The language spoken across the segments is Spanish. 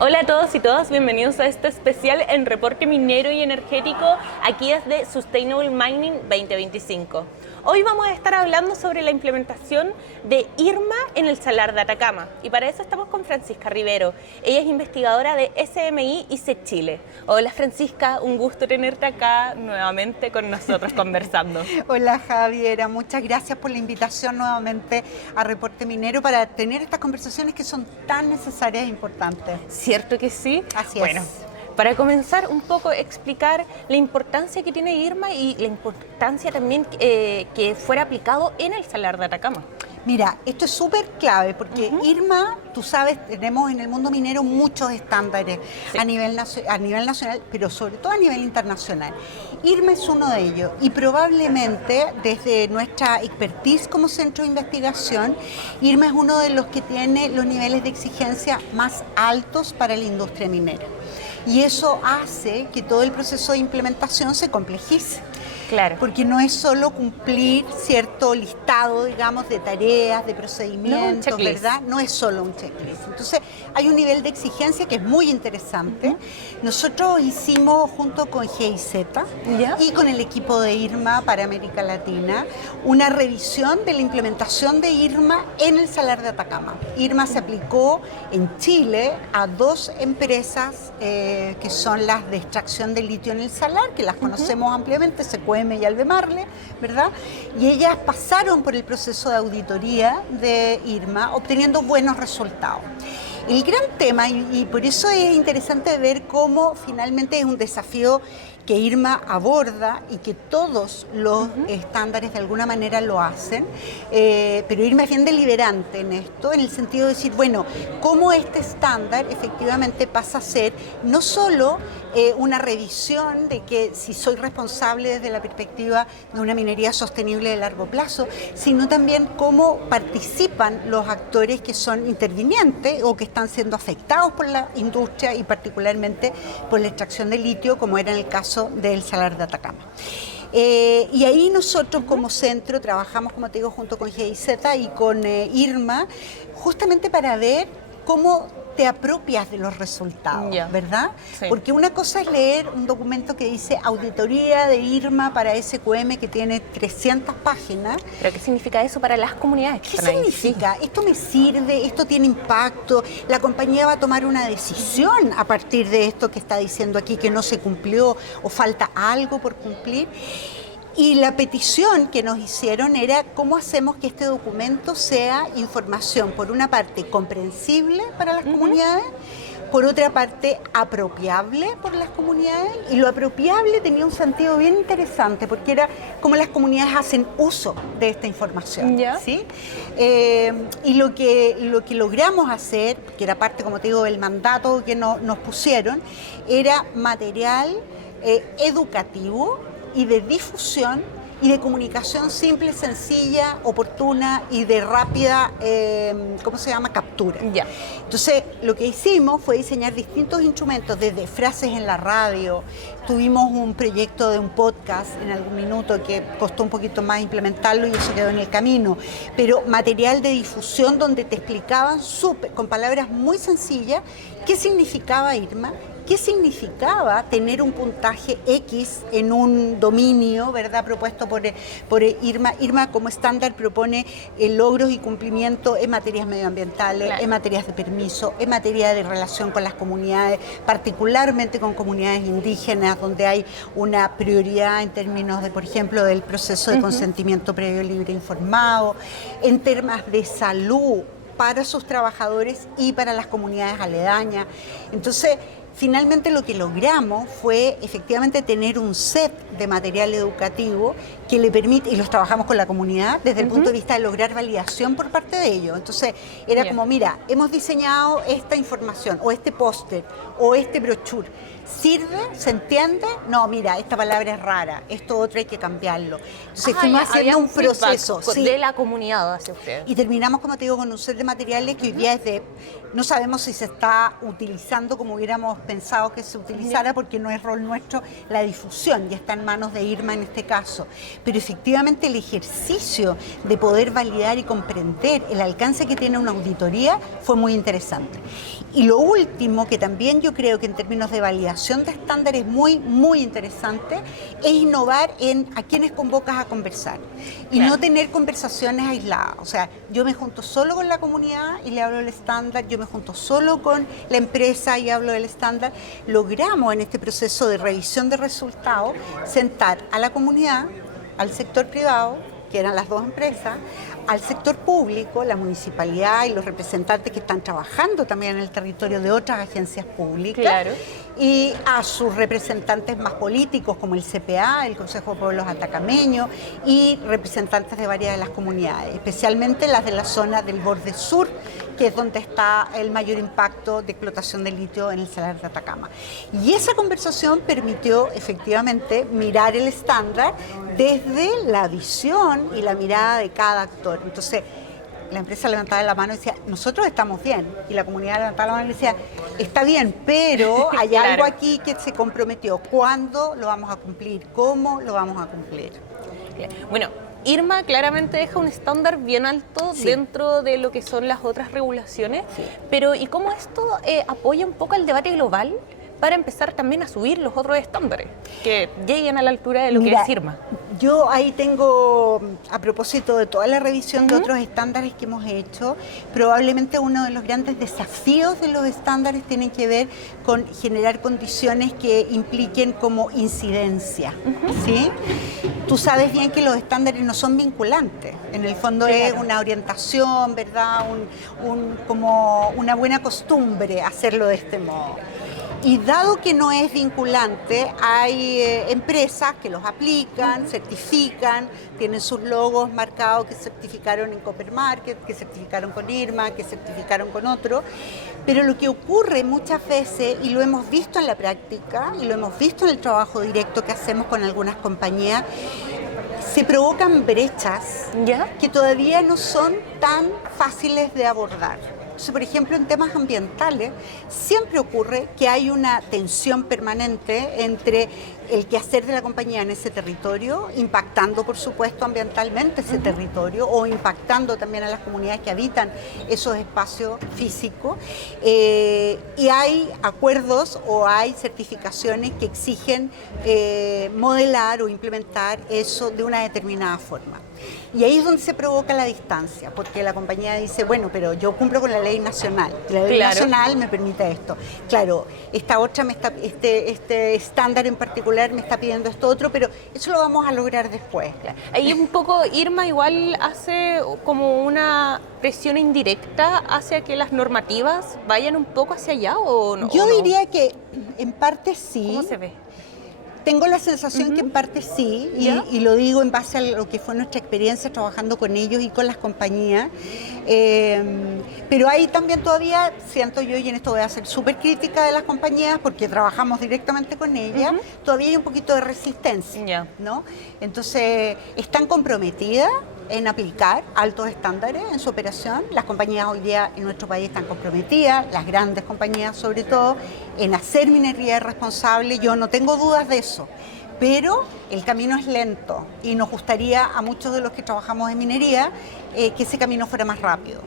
Hola a todos y todas, bienvenidos a este especial en Reporte Minero y Energético, aquí desde Sustainable Mining 2025. Hoy vamos a estar hablando sobre la implementación de IRMA en el Salar de Atacama y para eso estamos con Francisca Rivero. Ella es investigadora de SMI ICE Chile. Hola Francisca, un gusto tenerte acá nuevamente con nosotros conversando. Hola Javiera, muchas gracias por la invitación nuevamente a Reporte Minero para tener estas conversaciones que son tan necesarias e importantes. ¿Cierto que sí? Así bueno, es. Para comenzar un poco explicar la importancia que tiene IRMA y la importancia también que fuera aplicado en el Salar de Atacama. Mira, esto es súper clave porque IRMA, tú sabes, tenemos en el mundo minero muchos estándares a nivel nacional, pero sobre todo a nivel internacional. IRMA es uno de ellos y probablemente desde nuestra expertise como centro de investigación, IRMA es uno de los que tiene los niveles de exigencia más altos para la industria minera. Y eso hace que todo el proceso de implementación se complejice. Claro. Porque no es solo cumplir cierto listado, digamos, de tareas, de procedimientos, ¿verdad? No es solo un checklist. Entonces, hay un nivel de exigencia que es muy interesante. Nosotros hicimos, junto con GIZ y con el equipo de IRMA para América Latina, una revisión de la implementación de IRMA en el Salar de Atacama. IRMA se aplicó en Chile a dos empresas que son las de extracción de litio en el salar, que las conocemos ampliamente, SQM y Albemarle, ¿verdad? Y ellas pasaron por el proceso de auditoría de IRMA, obteniendo buenos resultados. El gran tema, y por eso es interesante ver cómo finalmente es un desafío que IRMA aborda y que todos los estándares de alguna manera lo hacen, pero IRMA es bien deliberante en esto, en el sentido de decir, bueno, cómo este estándar efectivamente pasa a ser no solo una revisión de que si soy responsable desde la perspectiva de una minería sostenible de largo plazo, sino también cómo participan los actores que son intervinientes o que están siendo afectados por la industria y particularmente por la extracción de litio, como era en el caso del Salar de Atacama. Y ahí nosotros como centro trabajamos, como te digo, junto con GIZ y con IRMA, justamente para ver cómo te apropias de los resultados, ¿verdad? Sí. Porque una cosa es leer un documento que dice auditoría de IRMA para SQM que tiene 300 páginas. ¿Pero qué significa eso para las comunidades? ¿Qué significa? ¿Esto me sirve? ¿Esto tiene impacto? ¿La compañía va a tomar una decisión a partir de esto que está diciendo aquí que no se cumplió o falta algo por cumplir? Y la petición que nos hicieron era cómo hacemos que este documento sea información, por una parte, comprensible para las comunidades, por otra parte, apropiable por las comunidades, y lo apropiable tenía un sentido bien interesante, porque era cómo las comunidades hacen uso de esta información, ¿sí? Y lo que logramos hacer, que era parte, como te digo, del mandato que nos pusieron, era material educativo y de difusión y de comunicación simple, sencilla, oportuna y de rápida, captura. Entonces, lo que hicimos fue diseñar distintos instrumentos, desde frases en la radio, tuvimos un proyecto de un podcast en algún minuto que costó un poquito más implementarlo y eso quedó en el camino, pero material de difusión donde te explicaban con palabras muy sencillas qué significaba IRMA, qué significaba tener un puntaje X en un dominio, ¿verdad?, propuesto por IRMA. IRMA como estándar propone logros y cumplimiento en materias medioambientales, en materias de permiso, en materia de relación con las comunidades, particularmente con comunidades indígenas, donde hay una prioridad en términos de, por ejemplo, del proceso de consentimiento previo, libre e informado, en temas de salud para sus trabajadores y para las comunidades aledañas. Entonces, finalmente lo que logramos fue efectivamente tener un set de material educativo que le permite, y los trabajamos con la comunidad desde el punto de vista de lograr validación por parte de ellos. Entonces era como, mira, hemos diseñado esta información o este póster o este brochure. ¿Sirve? ¿Se entiende? No, mira, esta palabra es rara, esto otro hay que cambiarlo. Entonces fuimos haciendo un proceso de la comunidad hacia ustedes. Y terminamos, como te digo, con un set de materiales que hoy día es de, no sabemos si se está utilizando como hubiéramos pensado que se utilizara, porque no es rol nuestro la difusión, ya está en manos de IRMA en este caso. Pero efectivamente el ejercicio de poder validar y comprender el alcance que tiene una auditoría fue muy interesante. Y lo último, que también yo creo que en términos de validación de estándares es muy, muy interesante, es innovar en a quienes convocas a conversar y no tener conversaciones aisladas. O sea, yo me junto solo con la comunidad y le hablo del estándar, yo me junto solo con la empresa y hablo del estándar. Logramos en este proceso de revisión de resultados sentar a la comunidad, al sector privado, que eran las dos empresas, al sector público, la municipalidad y los representantes que están trabajando también en el territorio de otras agencias públicas, claro, y a sus representantes más políticos como el CPA, el Consejo de Pueblos Atacameños, y representantes de varias de las comunidades, especialmente las de la zona del borde sur, que es donde está el mayor impacto de explotación de litio en el Salar de Atacama. Y esa conversación permitió efectivamente mirar el estándar desde la visión y la mirada de cada actor. Entonces, la empresa levantaba la mano y decía, nosotros estamos bien. Y la comunidad levantaba la mano y decía, está bien, pero hay claro, algo aquí que se comprometió. ¿Cuándo lo vamos a cumplir? ¿Cómo lo vamos a cumplir? Bueno, IRMA claramente deja un estándar bien alto dentro de lo que son las otras regulaciones, pero ¿y cómo esto apoya un poco el debate global para empezar también a subir los otros estándares que lleguen a la altura de lo que es IRMA? Yo ahí tengo, a propósito de toda la revisión de otros estándares que hemos hecho, probablemente uno de los grandes desafíos de los estándares tienen que ver con generar condiciones que impliquen como incidencia, ¿sí? Tú sabes bien que los estándares no son vinculantes, en el fondo es una orientación, ¿verdad? Como una buena costumbre hacerlo de este modo. Y dado que no es vinculante, hay empresas que los aplican, certifican, tienen sus logos marcados que certificaron en Copper Market, que certificaron con IRMA, que certificaron con otro. Pero lo que ocurre muchas veces, y lo hemos visto en la práctica, y lo hemos visto en el trabajo directo que hacemos con algunas compañías, se provocan brechas que todavía no son tan fáciles de abordar. Entonces, por ejemplo, en temas ambientales, siempre ocurre que hay una tensión permanente entre el quehacer de la compañía en ese territorio, impactando, por supuesto, ambientalmente ese territorio o impactando también a las comunidades que habitan esos espacios físicos. Y hay acuerdos o hay certificaciones que exigen modelar o implementar eso de una determinada forma. Y ahí es donde se provoca la distancia, porque la compañía dice, bueno, pero yo cumplo con la ley nacional, la ley nacional me permite esto. Claro, esta otra este estándar en particular me está pidiendo esto otro, pero eso lo vamos a lograr después. Ahí un poco IRMA igual hace como una presión indirecta hacia que las normativas vayan un poco hacia allá, ¿o no? Yo diría que en parte sí. ¿Cómo se ve? Tengo la sensación que en parte sí, y lo digo en base a lo que fue nuestra experiencia trabajando con ellos y con las compañías, pero hay también todavía, siento yo, y en esto voy a ser súper crítica de las compañías porque trabajamos directamente con ellas, todavía hay un poquito de resistencia, ¿no? Entonces, están comprometidas en aplicar altos estándares en su operación. Las compañías hoy día en nuestro país están comprometidas, las grandes compañías sobre todo, en hacer minería responsable. Yo no tengo dudas de eso, pero el camino es lento y nos gustaría a muchos de los que trabajamos en minería que ese camino fuera más rápido.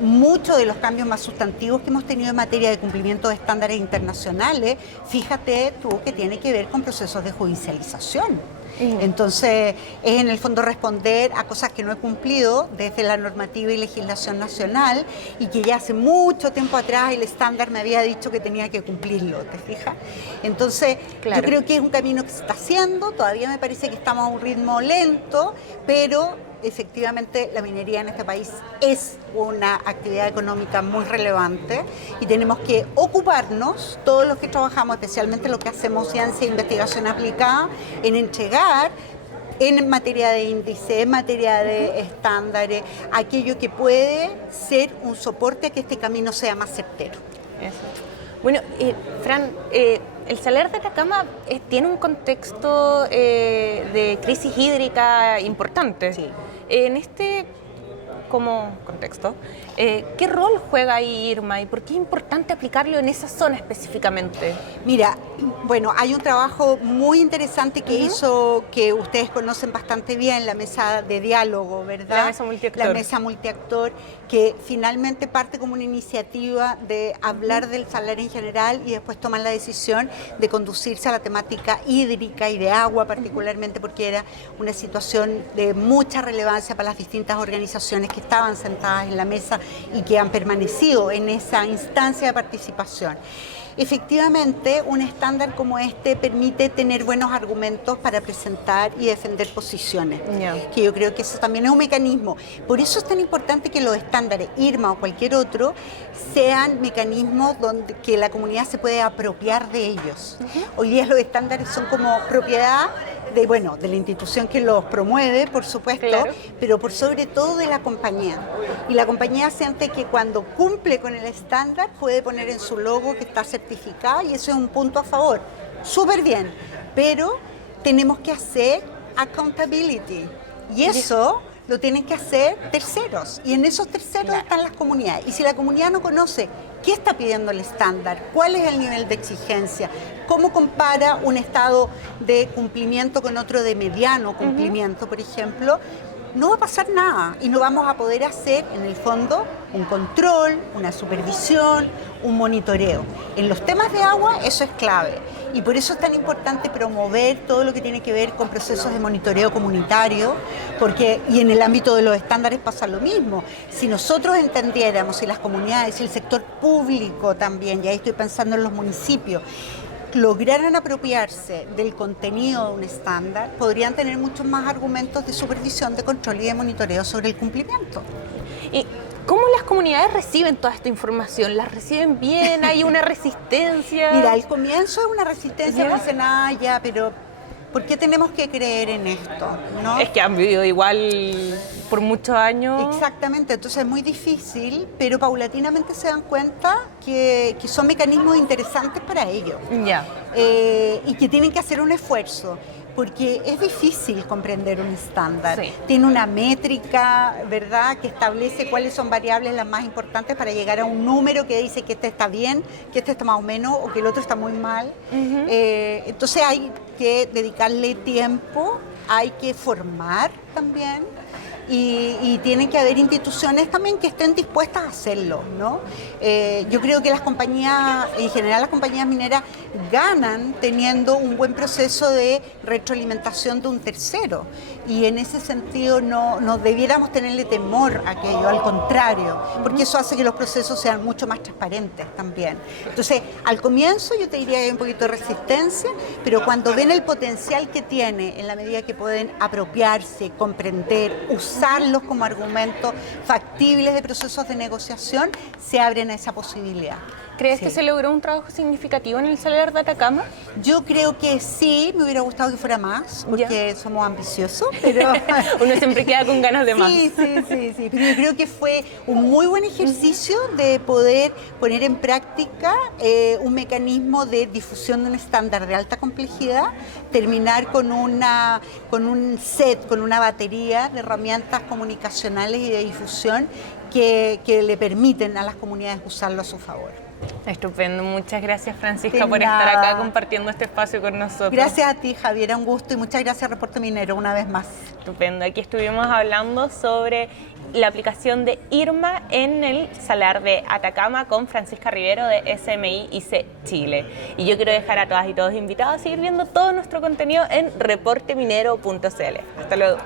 Muchos de los cambios más sustantivos que hemos tenido en materia de cumplimiento de estándares internacionales, fíjate tú que tiene que ver con procesos de judicialización. Entonces, es en el fondo responder a cosas que no he cumplido desde la normativa y legislación nacional y que ya hace mucho tiempo atrás el estándar me había dicho que tenía que cumplirlo, ¿te fijas? Entonces, yo creo que es un camino que se está haciendo, todavía me parece que estamos a un ritmo lento, pero efectivamente la minería en este país es una actividad económica muy relevante y tenemos que ocuparnos, todos los que trabajamos, especialmente los que hacemos ciencia e investigación aplicada, en entregar en materia de índice, en materia de estándares, aquello que puede ser un soporte a que este camino sea más certero. Eso. Bueno, Fran, el Salar de Atacama tiene un contexto de crisis hídrica importante. Sí. En este como contexto, ¿Qué rol juega ahí IRMA y por qué es importante aplicarlo en esa zona específicamente? Mira, bueno, hay un trabajo muy interesante que hizo, que ustedes conocen bastante bien, la mesa de diálogo, ¿verdad? La mesa multiactor. La mesa multiactor, que finalmente parte como una iniciativa de hablar del salario en general y después toman la decisión de conducirse a la temática hídrica y de agua particularmente, porque era una situación de mucha relevancia para las distintas organizaciones que estaban sentadas en la mesa y que han permanecido en esa instancia de participación. Efectivamente, un estándar como este permite tener buenos argumentos para presentar y defender posiciones, que yo creo que eso también es un mecanismo. Por eso es tan importante que los estándares, IRMA o cualquier otro, sean mecanismos donde que la comunidad se puede apropiar de ellos. Hoy día los estándares son como propiedad de la institución que los promueve, por supuesto, claro, pero por sobre todo de la compañía. Y la compañía siente que cuando cumple con el estándar puede poner en su logo que está certificada y eso es un punto a favor. Súper bien, pero tenemos que hacer accountability y eso lo tienen que hacer terceros y en esos terceros están las comunidades. Y si la comunidad no conoce qué está pidiendo el estándar, cuál es el nivel de exigencia, cómo compara un estado de cumplimiento con otro de mediano cumplimiento, por ejemplo, no va a pasar nada y no vamos a poder hacer, en el fondo, un control, una supervisión, un monitoreo. En los temas de agua eso es clave y por eso es tan importante promover todo lo que tiene que ver con procesos de monitoreo comunitario, y en el ámbito de los estándares pasa lo mismo. Si nosotros entendiéramos, y las comunidades y el sector público también, y ahí estoy pensando en los municipios, lograran apropiarse del contenido de un estándar, podrían tener muchos más argumentos de supervisión, de control y de monitoreo sobre el cumplimiento. ¿Y cómo las comunidades reciben toda esta información? ¿Las reciben bien? ¿Hay una resistencia? Mira, al comienzo es una resistencia, dicen, pero ¿por qué tenemos que creer en esto? ¿No? Es que han vivido igual por muchos años. Exactamente, entonces es muy difícil, pero paulatinamente se dan cuenta que son mecanismos interesantes para ellos. Y que tienen que hacer un esfuerzo, porque es difícil comprender un estándar. Sí. Tiene una métrica, ¿verdad?, que establece cuáles son variables las más importantes para llegar a un número que dice que este está bien, que este está más o menos, o que el otro está muy mal. Entonces hay que dedicarle tiempo, hay que formar también. Y tienen que haber instituciones también que estén dispuestas a hacerlo, ¿no? Yo creo que las compañías, en general las compañías mineras, ganan teniendo un buen proceso de retroalimentación de un tercero. Y en ese sentido no debiéramos tenerle temor a aquello, al contrario, porque eso hace que los procesos sean mucho más transparentes también. Entonces, al comienzo yo te diría que hay un poquito de resistencia, pero cuando ven el potencial que tiene, en la medida que pueden apropiarse, comprender, usarlos como argumentos factibles de procesos de negociación, se abren a esa posibilidad. ¿Crees que se logró un trabajo significativo en el Salar de Atacama? Yo creo que sí, me hubiera gustado que fuera más, porque somos ambiciosos, pero... Uno siempre queda con ganas de más. Sí, pero yo creo que fue un muy buen ejercicio de poder poner en práctica un mecanismo de difusión de un estándar de alta complejidad, terminar con una batería de herramientas comunicacionales y de difusión que le permiten a las comunidades usarlo a su favor. Estupendo, muchas gracias Francisca por estar acá compartiendo este espacio con nosotros. Gracias a ti Javiera, un gusto y muchas gracias Reporte Minero una vez más. Estupendo, aquí estuvimos hablando sobre la aplicación de IRMA en el Salar de Atacama con Francisca Rivero de SMI IC Chile. Y yo quiero dejar a todas y todos invitados a seguir viendo todo nuestro contenido en reporteminero.cl. Hasta luego.